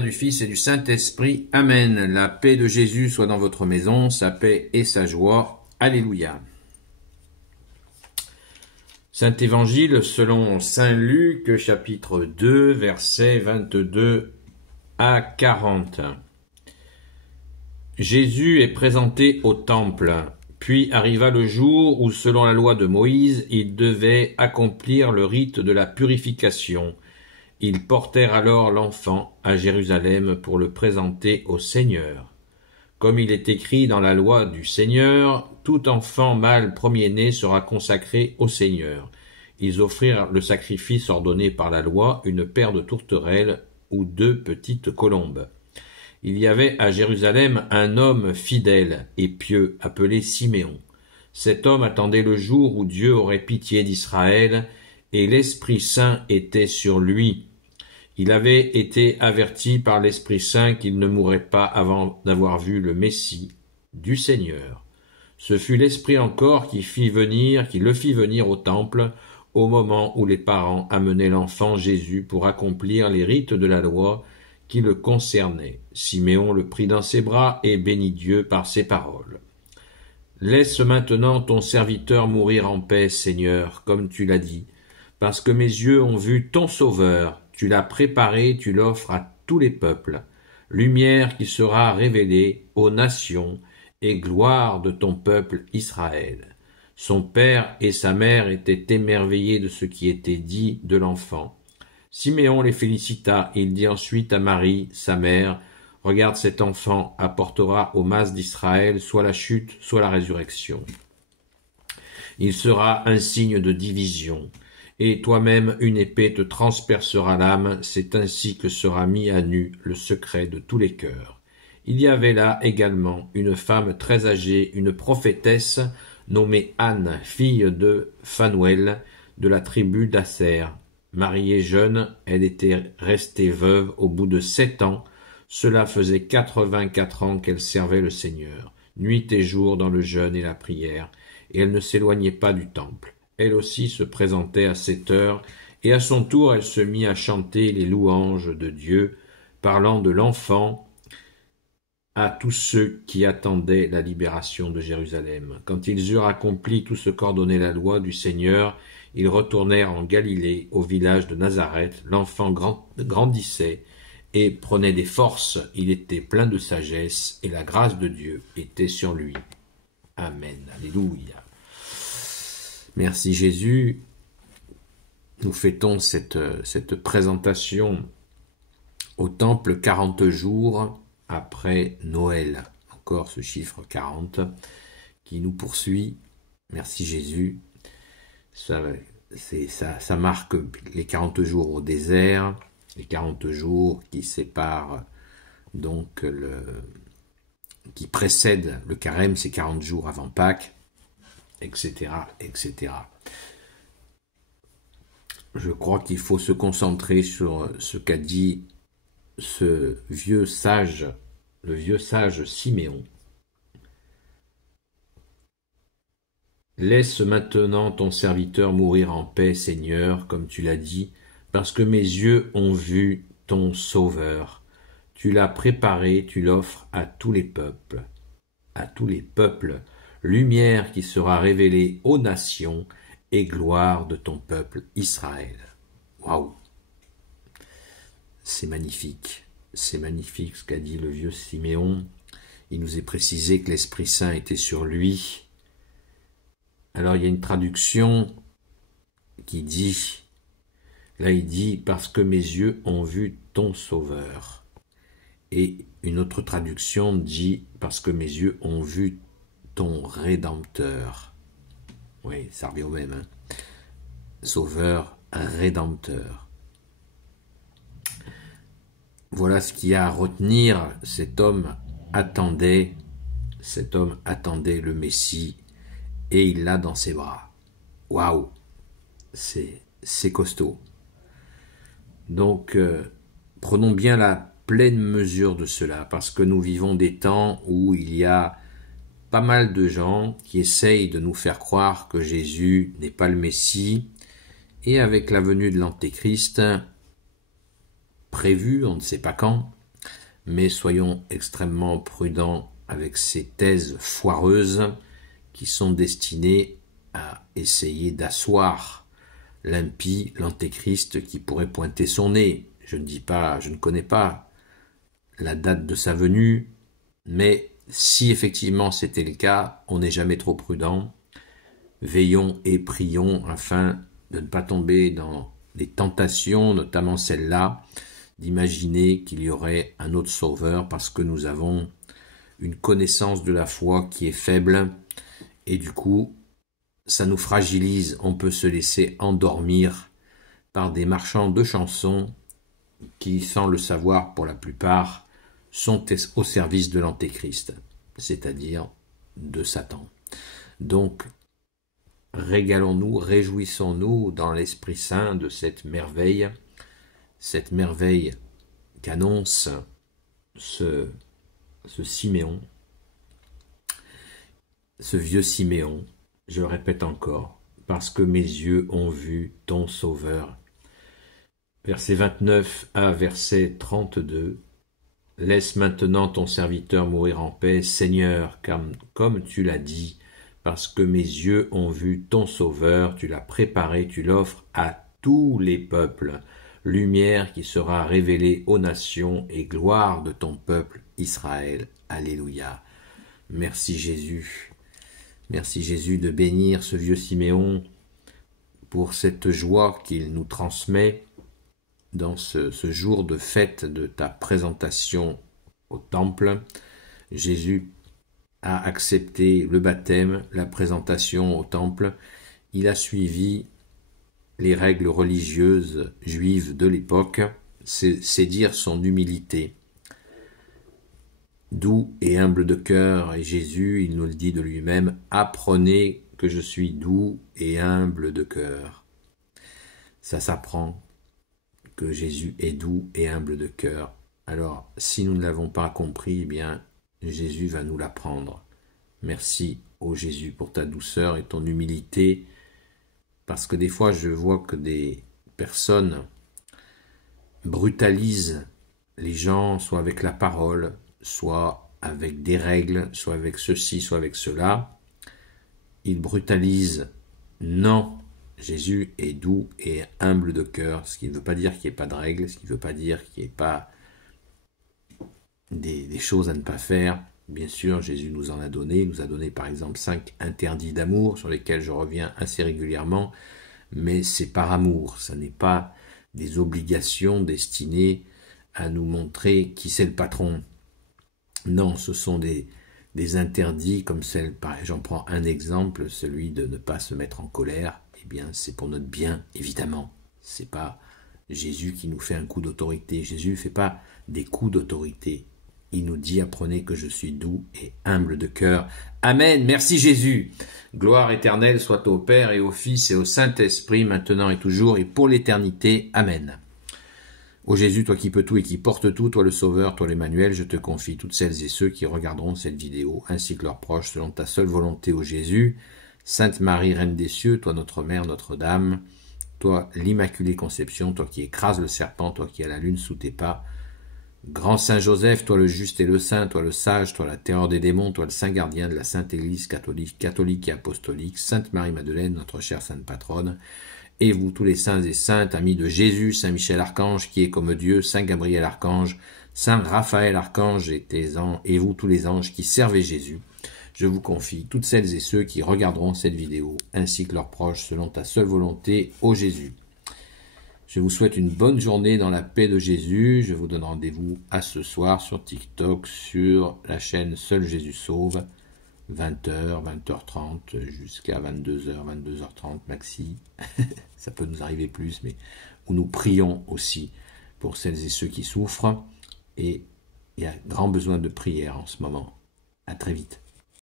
Du Fils et du Saint-Esprit. Amen. La paix de Jésus soit dans votre maison, sa paix et sa joie. Alléluia. Saint Évangile selon saint Luc, chapitre 2, versets 22 à 40. Jésus est présenté au temple, puis arriva le jour où, selon la loi de Moïse, il devait accomplir le rite de la purification. Ils portèrent alors l'enfant à Jérusalem pour le présenter au Seigneur. Comme il est écrit dans la loi du Seigneur, tout enfant mâle premier-né sera consacré au Seigneur. Ils offrirent le sacrifice ordonné par la loi, une paire de tourterelles ou 2 petites colombes. Il y avait à Jérusalem un homme fidèle et pieux appelé Siméon. Cet homme attendait le jour où Dieu aurait pitié d'Israël, et l'Esprit Saint était sur lui. Il avait été averti par l'Esprit Saint qu'il ne mourrait pas avant d'avoir vu le Messie du Seigneur. Ce fut l'Esprit encore qui le fit venir au temple au moment où les parents amenaient l'enfant Jésus pour accomplir les rites de la loi qui le concernaient. Siméon le prit dans ses bras et bénit Dieu par ces paroles. « Laisse maintenant ton serviteur mourir en paix, Seigneur, comme tu l'as dit, parce que mes yeux ont vu ton Sauveur. Tu l'as préparé, tu l'offres à tous les peuples, lumière qui sera révélée aux nations et gloire de ton peuple Israël. » Son père et sa mère étaient émerveillés de ce qui était dit de l'enfant. Siméon les félicita et il dit ensuite à Marie, sa mère, « Regarde, cet enfant apportera aux masses d'Israël soit la chute, soit la résurrection. Il sera un signe de division. Et toi-même une épée te transpercera l'âme, c'est ainsi que sera mis à nu le secret de tous les cœurs. » Il y avait là également une femme très âgée, une prophétesse, nommée Anne, fille de Phanuel, de la tribu d'Asser. Mariée jeune, elle était restée veuve au bout de 7 ans. Cela faisait 84 ans qu'elle servait le Seigneur, nuit et jour dans le jeûne et la prière, et elle ne s'éloignait pas du temple. Elle aussi se présentait à 7 heures, et à son tour elle se mit à chanter les louanges de Dieu, parlant de l'enfant à tous ceux qui attendaient la libération de Jérusalem. Quand ils eurent accompli tout ce qu'ordonnait la loi du Seigneur, ils retournèrent en Galilée, au village de Nazareth. L'enfant grandissait et prenait des forces. Il était plein de sagesse, et la grâce de Dieu était sur lui. Amen. Alléluia. Merci Jésus. Nous fêtons cette présentation au temple 40 jours après Noël. Encore ce chiffre 40 qui nous poursuit. Merci Jésus. Ça marque les 40 jours au désert, les 40 jours qui séparent donc qui précèdent le carême, c'est 40 jours avant Pâques, etc., etc. Je crois qu'il faut se concentrer sur ce qu'a dit ce vieux sage, le vieux sage Siméon. Laisse maintenant ton serviteur mourir en paix, Seigneur, comme tu l'as dit, parce que mes yeux ont vu ton Sauveur. Tu l'as préparé, tu l'offres à tous les peuples, lumière qui sera révélée aux nations et gloire de ton peuple Israël. Waouh! C'est magnifique ce qu'a dit le vieux Siméon. Il nous est précisé que l'Esprit Saint était sur lui. Alors il y a une traduction qui dit, là il dit « parce que mes yeux ont vu ton Sauveur ». Et une autre traduction dit « parce que mes yeux ont vu ton Rédempteur ». Oui, ça revient au même. Hein. Sauveur, Rédempteur. Voilà ce qu'il y a à retenir. Cet homme attendait le Messie et il l'a dans ses bras. Waouh, c'est costaud. Donc, prenons bien la pleine mesure de cela, parce que nous vivons des temps où il y a pas mal de gens qui essayent de nous faire croire que Jésus n'est pas le Messie, et avec la venue de l'Antéchrist, prévue, on ne sait pas quand, mais soyons extrêmement prudents avec ces thèses foireuses qui sont destinées à essayer d'asseoir l'impie, l'antéchrist qui pourrait pointer son nez. Je ne connais pas la date de sa venue, mais si effectivement c'était le cas, on n'est jamais trop prudent. Veillons et prions afin de ne pas tomber dans des tentations, notamment celle-là, d'imaginer qu'il y aurait un autre sauveur parce que nous avons une connaissance de la foi qui est faible et du coup, ça nous fragilise. On peut se laisser endormir par des marchands de chansons qui, sans le savoir pour la plupart, sont au service de l'antéchrist, c'est-à-dire de Satan. Donc, régalons-nous, réjouissons-nous dans l'Esprit Saint de cette merveille qu'annonce ce Siméon, ce vieux Siméon, je le répète encore, parce que mes yeux ont vu ton Sauveur. Verset 29 à verset 32. Laisse maintenant ton serviteur mourir en paix, Seigneur, comme tu l'as dit, parce que mes yeux ont vu ton Sauveur, tu l'as préparé, tu l'offres à tous les peuples, lumière qui sera révélée aux nations et gloire de ton peuple Israël. Alléluia. Merci Jésus. Merci Jésus de bénir ce vieux Siméon pour cette joie qu'il nous transmet dans ce jour de fête de ta présentation au temple. Jésus a accepté le baptême, la présentation au temple. Il a suivi les règles religieuses juives de l'époque. C'est dire son humilité. Doux et humble de cœur, et Jésus, il nous le dit de lui-même, apprenez que je suis doux et humble de cœur. Ça s'apprend que Jésus est doux et humble de cœur. Alors, si nous ne l'avons pas compris, eh bien, Jésus va nous l'apprendre. Merci, ô Jésus, pour ta douceur et ton humilité, parce que des fois, je vois que des personnes brutalisent les gens, soit avec la parole, soit avec des règles, soit avec ceci, soit avec cela. Ils brutalisent. Non, Jésus est doux et humble de cœur, ce qui ne veut pas dire qu'il n'y ait pas de règles, ce qui ne veut pas dire qu'il n'y ait pas des choses à ne pas faire. Bien sûr, Jésus nous en a donné. Il nous a donné par exemple 5 interdits d'amour sur lesquels je reviens assez régulièrement, mais c'est par amour, ce n'est pas des obligations destinées à nous montrer qui c'est le patron. Non, ce sont des interdits comme celle, j'en prends un exemple, celui de ne pas se mettre en colère. Eh bien, c'est pour notre bien, évidemment. C'est pas Jésus qui nous fait un coup d'autorité. Jésus ne fait pas des coups d'autorité. Il nous dit, apprenez que je suis doux et humble de cœur. Amen. Merci Jésus. Gloire éternelle soit au Père et au Fils et au Saint-Esprit, maintenant et toujours et pour l'éternité. Amen. Ô Jésus, toi qui peux tout et qui portes tout, toi le Sauveur, toi l'Emmanuel, je te confie toutes celles et ceux qui regarderont cette vidéo, ainsi que leurs proches, selon ta seule volonté, ô Jésus. Sainte Marie, Reine des cieux, toi notre Mère, Notre-Dame, toi l'Immaculée Conception, toi qui écrases le serpent, toi qui as la lune sous tes pas, Grand Saint Joseph, toi le juste et le saint, toi le sage, toi la terreur des démons, toi le saint gardien de la Sainte Église catholique et apostolique, Sainte Marie-Madeleine, notre chère Sainte Patronne, et vous tous les saints et saintes, amis de Jésus, Saint Michel Archange, qui est comme Dieu, Saint Gabriel Archange, Saint Raphaël Archange et vous tous les anges qui servez Jésus, je vous confie toutes celles et ceux qui regarderont cette vidéo, ainsi que leurs proches, selon ta seule volonté, ô Jésus. Je vous souhaite une bonne journée dans la paix de Jésus. Je vous donne rendez-vous à ce soir sur TikTok, sur la chaîne Seul Jésus Sauve, 20h, 20h30, jusqu'à 22h, 22h30 maxi. Ça peut nous arriver plus, mais où nous prions aussi pour celles et ceux qui souffrent. Et il y a grand besoin de prière en ce moment. À très vite.